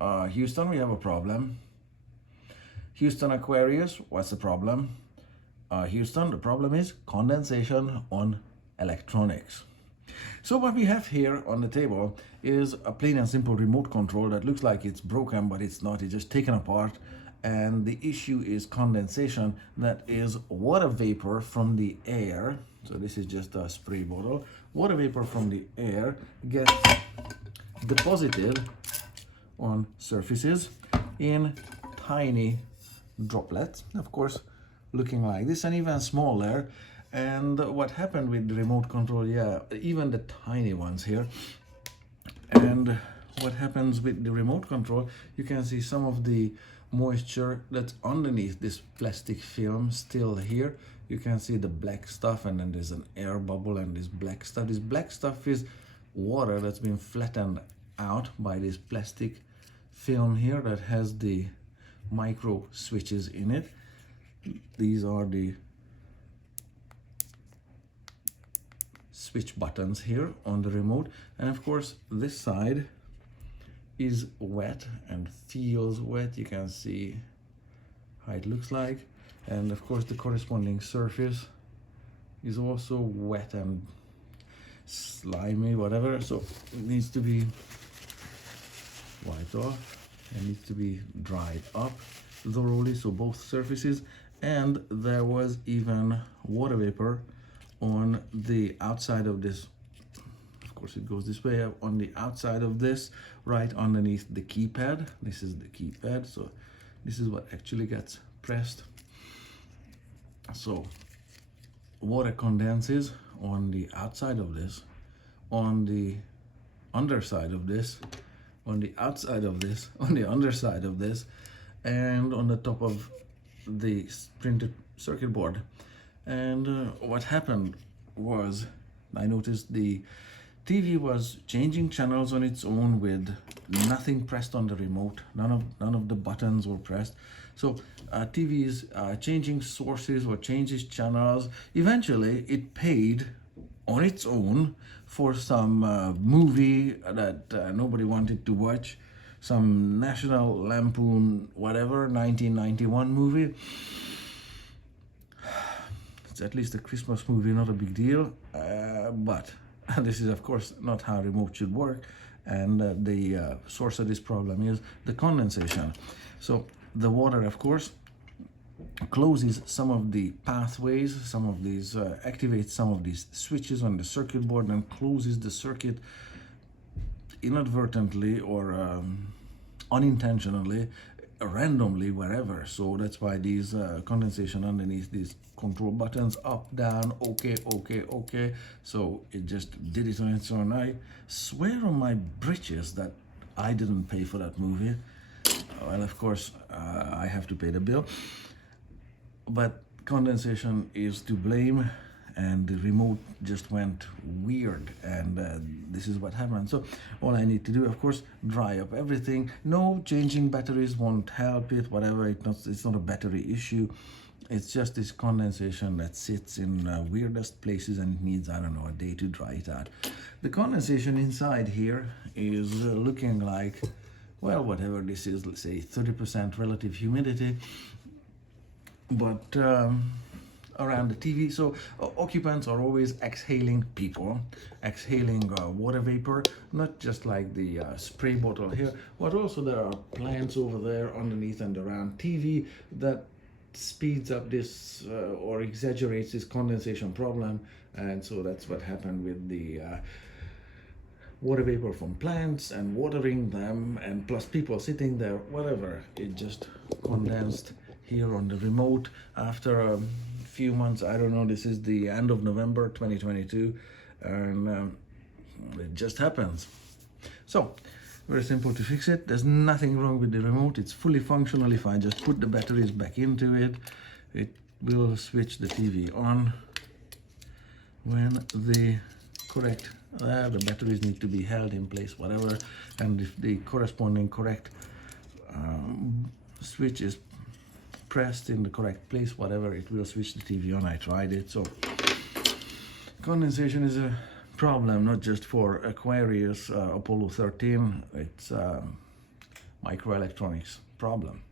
Houston, we have a problem. Houston Aquarius, what's the problem? Houston, the problem is condensation on electronics. So what we have here on the table is a plain and simple remote control that looks like it's broken, but it's not. It's just taken apart. And the issue is condensation, that is water vapor from the air. So this is just a spray bottle. Water vapor from the air gets deposited on surfaces in tiny droplets, of course, looking like this and even smaller. And what happened with the remote control, yeah, even the tiny ones here. And what happens with the remote control, you can see some of the moisture that's underneath this plastic film still here. You can see the black stuff, and then there's an air bubble and this black stuff. This black stuff is water that's been flattened out by this plastic film here that has the micro switches in it. These are the switch buttons here on the remote, and of course this side is wet and feels wet. You can see how it looks like, and of course the corresponding surface is also wet and slimy, whatever, so it needs to be wiped off and needs to be dried up thoroughly, so both surfaces. And there was even water vapor on the outside of this. Of course it goes this way, on the outside of this, right underneath the keypad. This is the keypad, so this is what actually gets pressed. So water condenses on the outside of this, on the underside of this, on the outside of this, on the underside of this, and on the top of the printed circuit board. And what happened was, I noticed the TV was changing channels on its own with nothing pressed on the remote. None of the buttons were pressed. So TV is changing sources or changes channels. Eventually, it paid on its own for some movie that nobody wanted to watch, some National Lampoon, whatever, 1991 movie. It's at least a Christmas movie, not a big deal, but this is of course not how remote should work, and the source of this problem is the condensation. So the water, of course, closes some of the pathways, some of these activates some of these switches on the circuit board and closes the circuit inadvertently or unintentionally, randomly, wherever. So that's why these condensation underneath these control buttons, up, down, okay. So it just did it on its own. I swear on my britches that I didn't pay for that movie. Well, of course, I have to pay the bill. But condensation is to blame, and the remote just went weird, and this is what happened. So all I need to do, of course, dry up everything. No, changing batteries won't help it, whatever. It's not a battery issue. It's just this condensation that sits in weirdest places, and it needs, I don't know, a day to dry it out. The condensation inside here is looking like, well, whatever this is, let's say 30% relative humidity, but around the TV. So occupants are always exhaling water vapor, not just like the spray bottle here, but also there are plants over there underneath and around TV that speeds up this or exaggerates this condensation problem. And so that's what happened with the water vapor from plants and watering them, and plus people sitting there, whatever. It just condensed here on the remote after a few months. I don't know, this is the end of November 2022, and it just happens. So very simple to fix it. There's nothing wrong with the remote. It's fully functional. If I just put the batteries back into it, it will switch the TV on when the correct the batteries need to be held in place, whatever, and if the corresponding correct switch is pressed in the correct place, whatever, it will switch the TV on. I tried it. So condensation is a problem, not just for Aquarius, Apollo 13. It's microelectronics problem.